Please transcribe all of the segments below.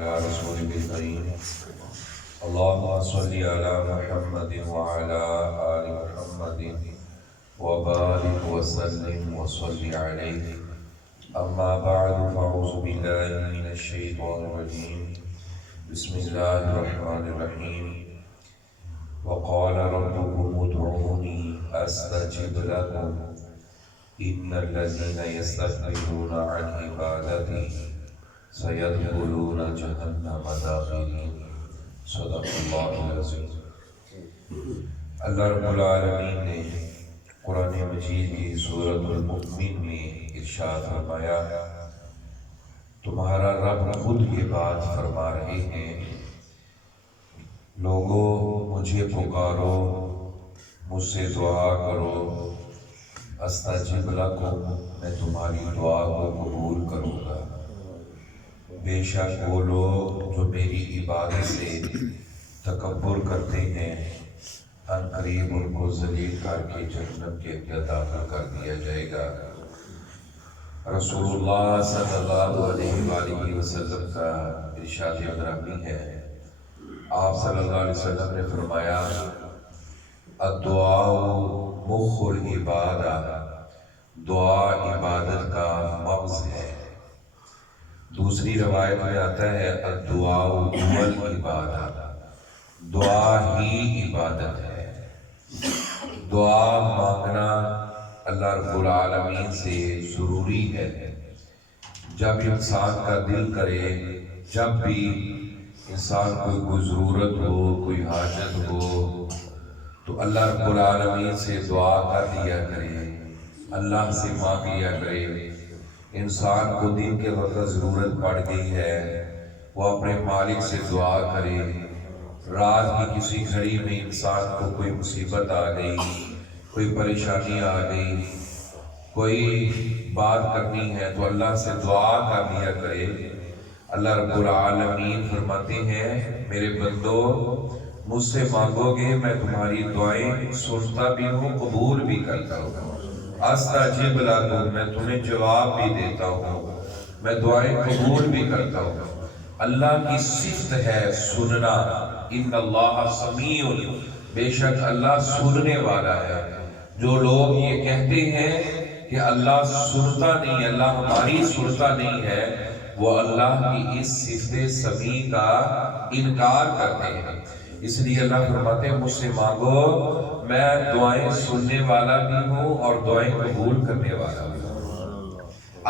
على رسوله الكريم اللهم صل على محمد وعلى آل محمد وبارك وسلم وصل عليه أما بعد فأعوذ بالله من الشيطان الرجيم بسم الله الرحمن الرحيم وقال ربكم ادعوني أستجب لكم إن الذين يستكبرون عن عبادتي سيدخلون جهنم داخرين صدق اللہ العظیم۔ اللہ رب العالمین نے قرآن مجید کی سورۃ المؤمن میں ارشاد فرمایا، تمہارا رب خود یہ بات فرما رہے ہیں، لوگوں مجھے پکارو، مجھ سے دعا کرو، استجب لکم، میں تمہاری دعا کو قبول کروں گا۔ بے شک وہ لوگ جو میری عبادت سے تکبر کرتے ہیں ان قریب ان کو ذلیل کر کے جہنم کے اندر داخل کر دیا جائے گا۔ رسول اللہ صلی اللہ علیہ وآلہ وسلم کا ارشاد گرامی ہے، آپ صلی اللہ علیہ وسلم نے فرمایا، الدعاء مخ العبادہ، دعا عبادت کا مغز ہے۔ دوسری روایت میں آتا ہے الدعاء هو العبادہ، دعا ہی عبادت ہے۔ دعا مانگنا اللہ رب العالمین سے ضروری ہے۔ جب انسان کا دل کرے، جب بھی انسان کوئی ضرورت ہو، کوئی حاجت ہو تو اللہ رب العالمین سے دعا کر لیا کرے، اللہ سے مانگ لیا کرے۔ انسان کو دن کے وقت ضرورت پڑ گئی ہے، وہ اپنے مالک سے دعا کرے۔ رات کی کسی گھڑی میں انسان کو کوئی مصیبت آ گئی، کوئی پریشانی آ گئی، کوئی بات کرنی ہے تو اللہ سے دعا کر لیا کرے۔ اللہ رب العالمین فرماتے ہیں، میرے بندو مجھ سے مانگو گے میں تمہاری دعائیں سنتا بھی ہوں، قبول بھی کرتا ہوں۔ استجب لکم، میں تمہیں جواب بھی دیتا ہوں، میں دعائیں قبول بھی کرتا ہوں۔ اللہ کی صفت ہے سننا، ان اللہ سمیع، بے شک اللہ سننے والا ہے۔ جو لوگ یہ کہتے ہیں کہ اللہ سنتا نہیں، اللہ ہماری سنتا نہیں ہے، وہ اللہ کی اس صفت سمیع کا انکار کرتے ہیں۔ اس لیے اللہ فرماتے ہیں مجھ سے مانگو، میں دعائیں سننے والا بھی ہوں اور دعائیں قبول کرنے والا بھی ہوں۔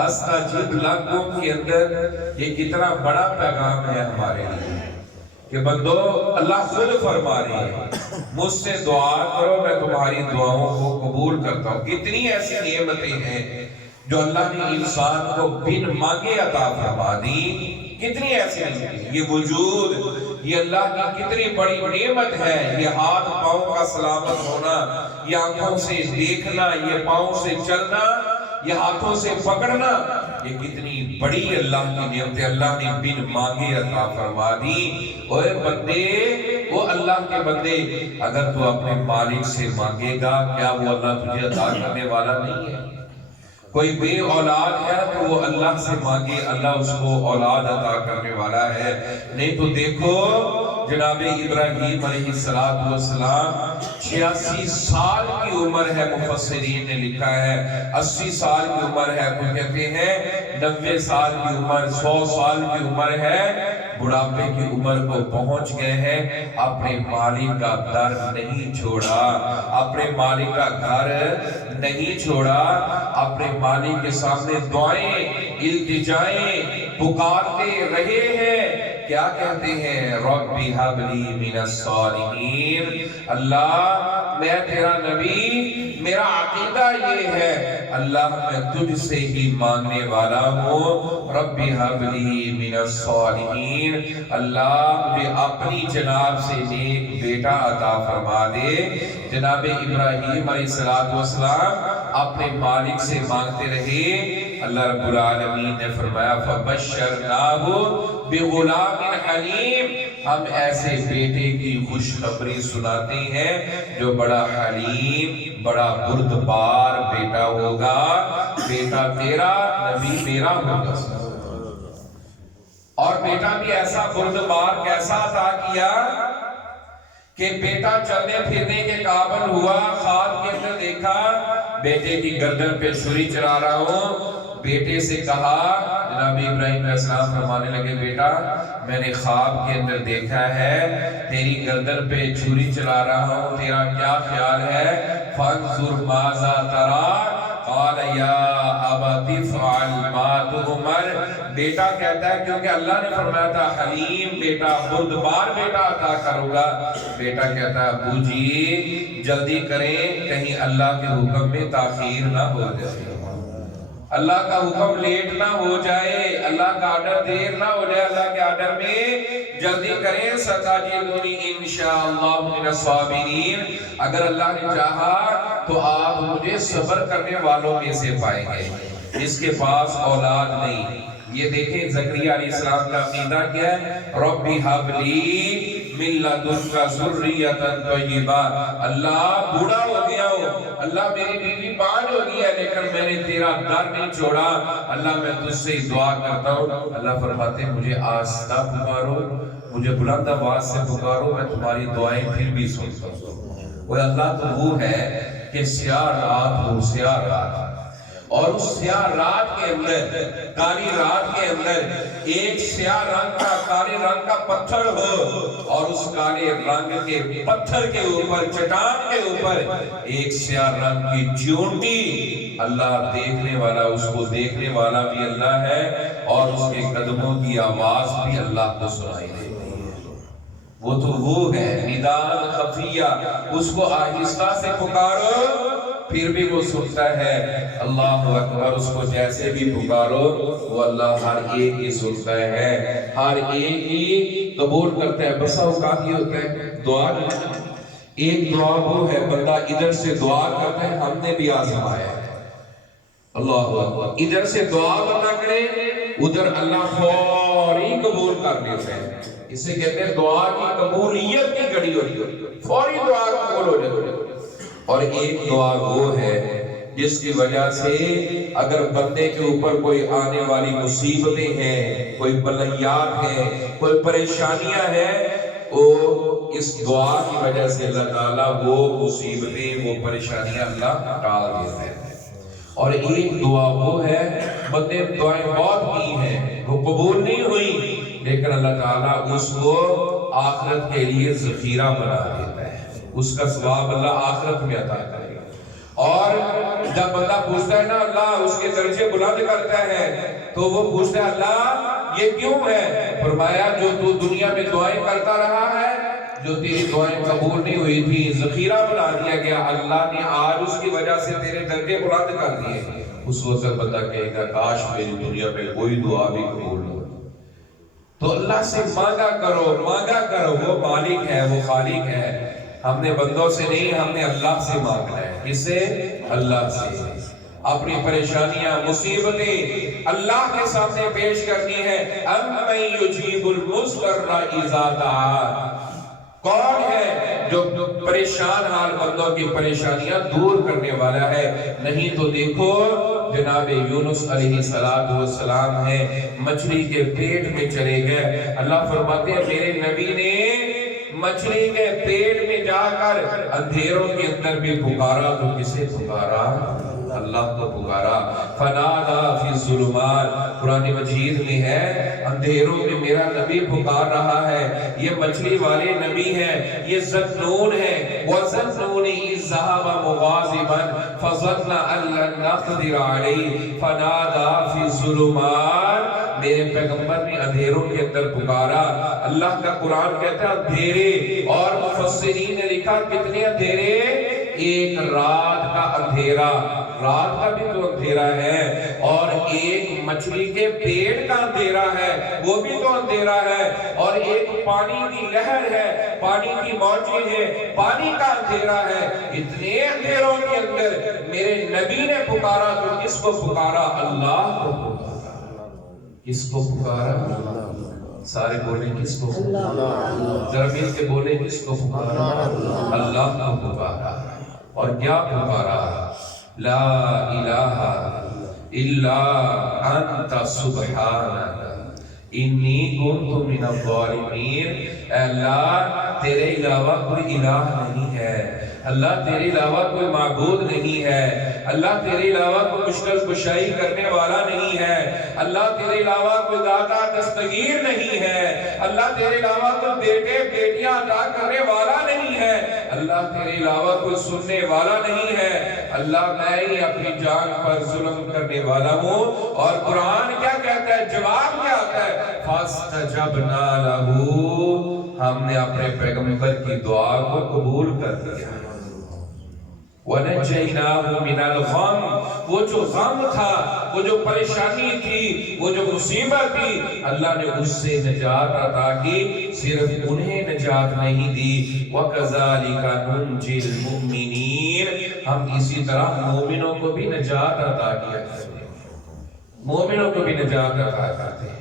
استجب لکم کے اندر یہ کتنا بڑا پیغام ہے ہمارے لیے کہ بندو اللہ خود فرما رہے ہیں مجھ سے دعا کرو میں تمہاری دعاؤں کو قبول کرتا ہوں۔ کتنی ایسی نعمتیں ہیں جو اللہ نے انسان کو بن مانگے عطا فرما دی، کتنی ایسی نعمتیں، یہ وجود، یہ اللہ کی کتنی بڑی نعمت ہے۔ یہ ہاتھ پاؤں کا سلامت ہونا، یہ آنکھوں سے دیکھنا، یہ پاؤں سے چلنا، یہ ہاتھوں سے پکڑنا، یہ کتنی بڑی اللہ کی نعمت ہے۔ اللہ نے بن مانگے عطا فرما دی۔ اوے بندے، وہ اللہ کے بندے، اگر تو اپنے مالک سے مانگے گا کیا وہ اللہ تجھے عطا کرنے والا نہیں ہے؟ کوئی بے اولاد ہے تو وہ اللہ سے مانگے، اللہ اس کو اولاد عطا کرنے والا ہے۔ نہیں تو دیکھو جناب ابراہیم علیہ السلام 86 سال کی عمر ہے، مفسرین نے لکھا ہے 80 سال کی عمر ہے، کوئی کہتے ہیں 90 سال کی عمر، 100 سال کی عمر ہے، بڑھاپے کی عمر کو پہنچ گئے ہیں، اپنے مالک کا در نہیں چھوڑا، اپنے مالک کا گھر نہیں چھوڑا، اپنے مالک کے سامنے دعائیں التجائیں پکارتے رہے ہیں۔ کیا کہتے ہیں؟ ربی ہب لی من الصالحین، اللہ میں تیرا نبی، میرا عقیدہ یہ ہے اللہ میں تجھ سے ہی مانگنے والا ہوں، ربی ہب لی من الصالحین، اللہ مجھے اپنی جناب سے نیک بیٹا عطا فرما دے۔ جناب ابراہیم علیہ السلام اپنے مالک سے مانگتے رہے، اللہ رب العالمین نے فرمایا فبشرناہ بغلام حلیم، ہم ایسے بیٹے کی خوشخبری سناتے ہیں جو بڑا حلیم، بڑا بردبار بیٹا ہوگا، بیٹا تیرا نبی میرا ہوگا۔ اور بیٹا بھی ایسا بردبار کیسا عطا کیا کہ بیٹا چلنے پھرنے کے قابل ہوا. خواب کے اندر دیکھا بیٹے کی گردن پہ چھری چلا رہا ہوں. بیٹے سے کہا، جناب ابراہیم علیہ السلام فرمانے لگے بیٹا میں نے خواب کے اندر دیکھا ہے تیری گردن پہ چھری چلا رہا ہوں، تیرا کیا خیال ہے؟ فانظر ماذا ترى قال یا ابت افعل ما تؤمر. بیٹا کہتا ہے کیونکہ اللہ نے فرمایا تھا حلیم بیٹا، بردبار بیٹا عطا کروں گا. بیٹا کہتا ہے ابو جی جلدی کریں کہیں اللہ کے حکم میں تاخیر نہ ہو جائے، اللہ کا حکم لیٹ نہ ہو جائے، اللہ کا آرڈر دیر نہ ہو جائے، اللہ کے آرڈر میں جلدی کریں. ستجدونی انشاءاللہ من الصابرین. اگر اللہ نے چاہا تو آپ مجھے صبر کرنے والوں میں سے پائیں گے. جس کے پاس اولاد نہیں، یہ دیکھیں زکریا علیہ السلام کا عقیدہ کیا ہے؟ رب ہب لی من لدنک ذریۃ طیبہ. اللہ بوڑھا ہو گیا ہوں، اللہ میری بیوی پانچ ہو گئی ہے لیکن میں نے تیرا در نہیں چھوڑا، اللہ میں تجھ سے دعا کرتا ہوں. اللہ فرماتے ہیں مجھے آہستہ پکارو، مجھے بلند آواز سے پکارو، میں تمہاری دعائیں پھر بھی سنتا ہوں. وہ اللہ تو وہ ہے کہ سیاہ رات ہو، سیاہ رات، اور اس سیاہ رات کے اندر، کالی رات کے اندر ایک سیاہ رنگ کا، کالے رنگ کا پتھر ہو، اور اس کالے رنگ کے پتھر کے اوپر، چٹان کے اوپر ایک سیاہ رنگ کی چونٹی. اللہ دیکھنے والا، اس کو دیکھنے والا بھی اللہ ہے، اور اس کے قدموں کی آواز بھی اللہ کو سنائی دیتی ہے. وہ تو وہ ہے نداء خفیہ، اس کو آہستہ سے پکارو پھر بھی وہ سنتا ہے. اللہ اکبر. اس کو جیسے بھی پکارو وہ اللہ ہر ایک ہی سنتا ہے، ہر ایک ہی قبول کرتا ہے. بسا اوقات یہ ہوتا ہے دعا ایک دعا وہ ہے بندہ ادھر سے دعا کرتا ہے، ہم نے بھی آزمایا ہے. اللہ اکبر. ادھر سے دعا بندہ کرے ادھر اللہ فوری قبول کر لیتا ہے. اسے کہتے ہیں دعا کی قبولیت کی گھڑی ہوتی ہے، فوری دعا قبول ہو جاتی ہے. اور ایک دعا وہ ہے جس کی وجہ سے اگر بندے کے اوپر کوئی آنے والی مصیبتیں ہیں، کوئی بلیات ہیں، کوئی پریشانیاں ہیں، وہ اس دعا کی وجہ سے اللہ تعالیٰ وہ مصیبتیں، وہ پریشانیاں اللہ ٹال دیتے ہیں. اور ایک دعا وہ ہے بندے دعائیں بہت کی ہیں وہ قبول نہیں ہوئی، لیکن اللہ تعالیٰ اس کو آخرت کے لیے ذخیرہ بنا دیتا ہے، اس کا ثواب اللہ آخرت میں عطا کرے گا. اور جب بندہ پوچھتا ہے نا اللہ اس کے درجے بلند کرتا ہے تو وہ پوچھتا ہے اللہ یہ کیوں ہے؟ فرمایا جو تو دنیا میں دعائیں کرتا رہا ہے، جو تیری دعائیں قبول نہیں ہوئی تھی، ذخیرہ بنا دیا گیا، اللہ نے آج اس کی وجہ سے تیرے درجے بلند کر دیے. اس وقت بندہ کہے گا کاش میری دنیا میں کوئی دعا بھی قبول نہ ہو. تو اللہ سے مانگا کرو، مانگا کرو. وہ مالک ہے، وہ خالق ہے. ہم نے بندوں سے نہیں، ہم نے اللہ سے مانگنا ہے. کس سے؟ اللہ سے. اپنی پریشانیاں، مصیبتیں اللہ کے سامنے پیش کرنی ہے. اَمَّن يُجِيبُ الْمُضْطَرَّ إِذَا دَعَاهُ. کون ہے جو پریشان حال بندوں کی پریشانیاں دور کرنے والا ہے؟ نہیں تو دیکھو جناب یونس علیہ السلام ہے، مچھلی کے پیٹ میں چلے گئے. اللہ فرماتے ہیں میرے نبی نے مچھلی کے پیٹ میں جا کر اندھیروں کے اندر بھی پکارا. تو کسے پکارا؟ اللہ کو پکارا. فنادا فی الظلمات. قرآن مجید میں ہے اندھیروں میں میرا نبی پکار رہا ہے. یہ مچھلی والے نبی ہیں، یہ ذنون ہے. وَذَنُّونِ إِذْ ذَهَبَ مُغَاضِبًا فَظَنَّ أَن لَّن نَّقْدِرَ عَلَيْهِ فَنَادَىٰ فِي الظُّلُمَاتِ. میرے پیغمبر نے اندھیروں کے اندر پکارا. اللہ کا قرآن کہتا ہے اندھیرے، اور مفسرین نے لکھا کتنے اندھیرے؟ ایک رات کا اندھیرا، رات کا بھی تو اندھیرا ہے، اور ایک مچھلی کے پیٹ کا اندھیرا ہے، وہ بھی تو اندھیرا ہے، اور ایک پانی کی لہر ہے، پانی کی موجیں ہے، پانی کا اندھیرا ہے. اتنے اندھیروں کے اندر میرے نبی نے پکارا. تو کس کو پکارا؟ اللہ کو پکارا. کس کو پکارا؟ سارے بولیں کس کو پکارا؟ ذرا مل کے بولیں کس کو پکارا؟ اللہ کو پکارا. اور کیا پکارا؟ لا الہ الا انت سبحانک انی کنت من الظالمین، اے اللہ تیرے علاوہ کوئی الہ نہیں ہے، اللہ تیرے علاوہ کوئی معبود نہیں ہے، اللہ تیرے علاوہ کوئی مشکل کشائی کرنے والا نہیں ہے، اللہ تیرے علاوہ کوئی داتا دستگیر نہیں ہے، اللہ تیرے علاوہ کوئی بیٹے بیٹیاں عطا کرنے والا نہیں ہے، اللہ تیرے علاوہ کوئی سننے والا نہیں ہے، اللہ میں ہی اپنی جان پر ظلم کرنے والا ہوں۔ اور قرآن کیا کہتا ہے، جواب کیا آتا ہے، فَاسْتَجَبْنَا لَهُ، ہم نے اپنے پیغمبر کی دعا کو قبول کر دیا۔ وَنَجَّيْنَاهُ مِنَ الْغَمِّ، وہ جو غم تھا، وہ جو پریشانی تھی، وہ جو مصیبت تھی، اللہ نے اس سے نجات عطا کی۔ صرف انہیں نجات نہیں دی، وَكَذَلِكَ نُنْجِي الْمُؤْمِنِينَ، ہم اسی طرح مومنوں کو بھی نجات عطا کیا کرتے ہیں، مومنوں کو بھی نجات عطا کرتے ہیں۔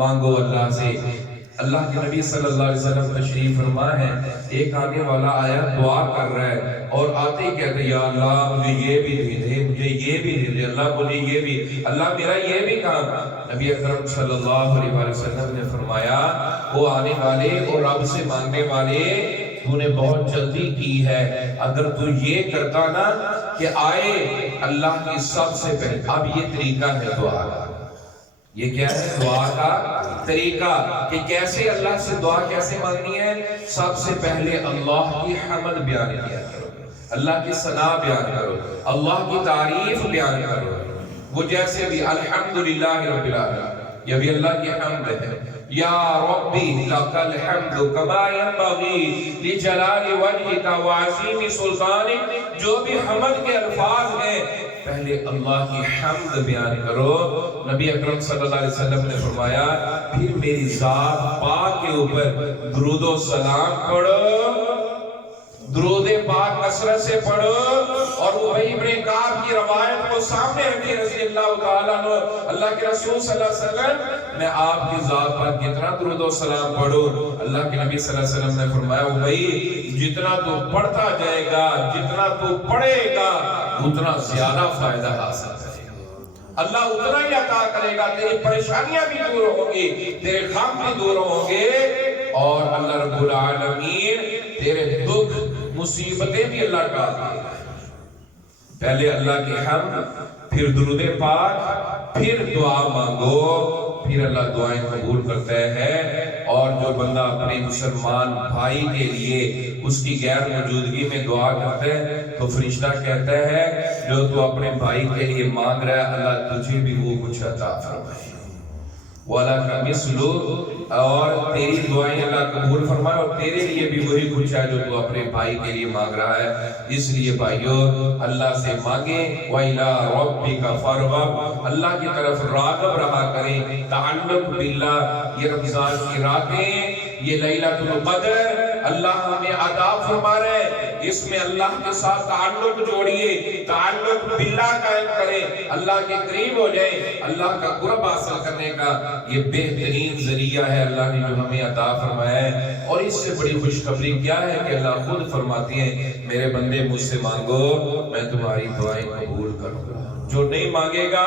مانگو اللہ سے۔ اللہ کے نبی صلی اللہ علیہ وسلم تشریف فرما ہے، ایک آنے والا آیا دعا کر رہا ہے اور آتے ہی کہتے ہیں یا اللہ مجھے یہ بھی دے دے، مجھے یہ بھی دے دے، اللہ مجھے یہ بھی، اللہ میرا یہ بھی کام۔ نبی اکرم صلی اللہ علیہ وسلم نے فرمایا وہ آنے والے اور رب سے مانگنے والے تو نے بہت جلدی کی ہے، اگر تو یہ کرتا نا کہ آئے اللہ کی سب سے پہلے۔ اب یہ طریقہ ہے دعا کا، یہ کیا ہے دعا کا طریقہ کہ کیسے اللہ سے دعا کیسے مانگنی ہے۔ سب سے پہلے اللہ کی حمد بیان کیا کرو، اللہ کی ثنا بیان کرو، اللہ کی تعریف بیان کرو۔ وہ جیسے بھی الحمدللہ رب العالمین، یہ بھی اللہ کی حمد ہے۔ یا ربی لک الحمد کما ینبغی لجلال وجہک وعظیم سلطانک، جو بھی حمد کے الفاظ ہیں پہلے اللہ کی حمد بیان کرو۔ نبی اکرم صلی اللہ علیہ وسلم نے فرمایا پھر میری ذات پاک کے اوپر درود و سلام پڑھو، درود پاک کثرت سے پڑھو۔ اور ابی ابن کعب کی روایت کو سامنے رکھے رضی اللہ تعالیٰ عنہ، اللہ کے رسول صلی اللہ علیہ وسلم میں آپ کی ذات پر کتنا درود و سلام پڑھوں؟ اللہ کے نبی صلی اللہ علیہ وسلم نے فرمایا ابی جتنا تو پڑھتا جائے گا، جتنا تو پڑھے گا اتنا زیادہ فائدہ حاصل کرے گا، اللہ اتنا ہی عطا کرے گا، تیری پریشانیاں بھی دور ہوں گی، تیرے غم بھی دور ہوں گے، اور اللہ رب العالمین تیرے دکھ مصیبتیں بھی اللہ ٹال دے گا۔ پہلے اللہ کی حمد، پھر درود پاک، پھر دعا مانگو، پھر اللہ دعائیں قبول کرتا ہے۔ اور جو بندہ اپنے مسلمان بھائی کے لیے اس کی غیر موجودگی میں دعا کرتا ہے تو فرشتہ کہتا ہے جو تو اپنے بھائی کے لیے مانگ رہا ہے اللہ تجھے بھی وہ کچھ عطا فرمائے، وَلَكَ مِثْلُ، اور تیری دعائیں اللہ قبول فرمائے اور تیرے لیے بھی وہی کچھ ہے جو تو اپنے بھائی کے لیے مانگ رہا ہے۔ اس لیے بھائیو اللہ سے مانگیں، وَإِلَىٰ رَبِّكَ فَارْغَب، اللہ کی طرف راغب رہا کریں۔ تعلق باللہ، یہ رمضان کی راتیں، یہ لیلۃ القدر اللہ ہمیں عطا فرما رہے ہیں، اس میں اللہ کے ساتھ تعلق جوڑیے، تعلق باللہ قائم کریں، اللہ کے قریب ہو جائیں، اللہ کا قرب حاصل کرنے کا یہ بہترین ذریعہ ہے اللہ نے جو ہمیں عطا فرمایا ہے۔ اور اس سے بڑی خوشخبری کیا ہے کہ اللہ خود فرماتے ہیں میرے بندے مجھ سے مانگو میں تمہاری دعائیں قبول کروں گا، جو نہیں مانگے گا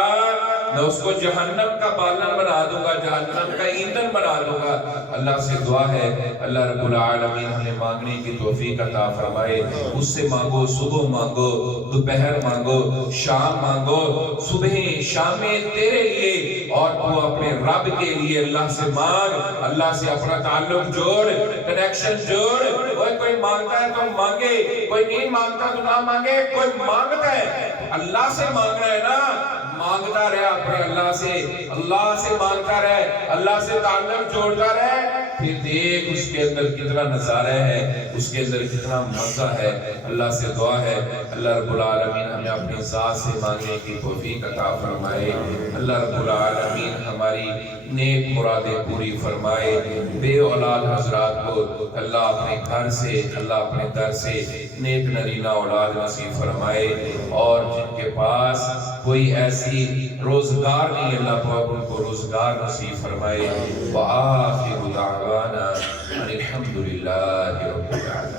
میں اس کو جہنم کا بالن بنا دوں گا، جہنم کا ایندھن بنا دوں گا۔ اللہ سے دعا ہے اللہ رب العالمین ہمیں مانگنے کی توفیق عطا فرمائے۔ اس سے مانگو، صبح مانگو، دوپہر مانگو، شام مانگو، صبح شام تیرے لیے اور تو اپنے رب کے لیے اللہ سے مانگ، اللہ سے اپنا تعلق جوڑ، کنیکشن جوڑ۔ کوئی مانگتا ہے تو مانگے، کوئی نہیں مانگتا تو نہ مانگے، کوئی مانگتا ہے اللہ سے مانگ رہا ہے نا، مانگتا رہے اپنے اللہ سے، اللہ سے مانگتا رہے، اللہ سے تعلق جوڑتا رہے، پھر دیکھ اس کے اندر کتنا نظارہ ہے، اس کے اندر کتنا مزہ ہے۔ اللہ سے دعا ہے اللہ رب العالمین ہمیں اپنی ذات سے مانگنے کی توفیق عطا فرمائے۔ اللہ رب العالمین ہماری نیک مرادیں پوری فرمائے۔ بے اولاد حضرات کو اللہ اپنے گھر سے، اللہ اپنے در سے نیک نرینہ اولاد نصیب فرمائے، اور جن کے پاس کوئی ایسی روزگار نہیں اللہ پاک ان کو روزگار نصیب فرمائے۔ وآخر دعوانا الحمدللہ رب العالمین۔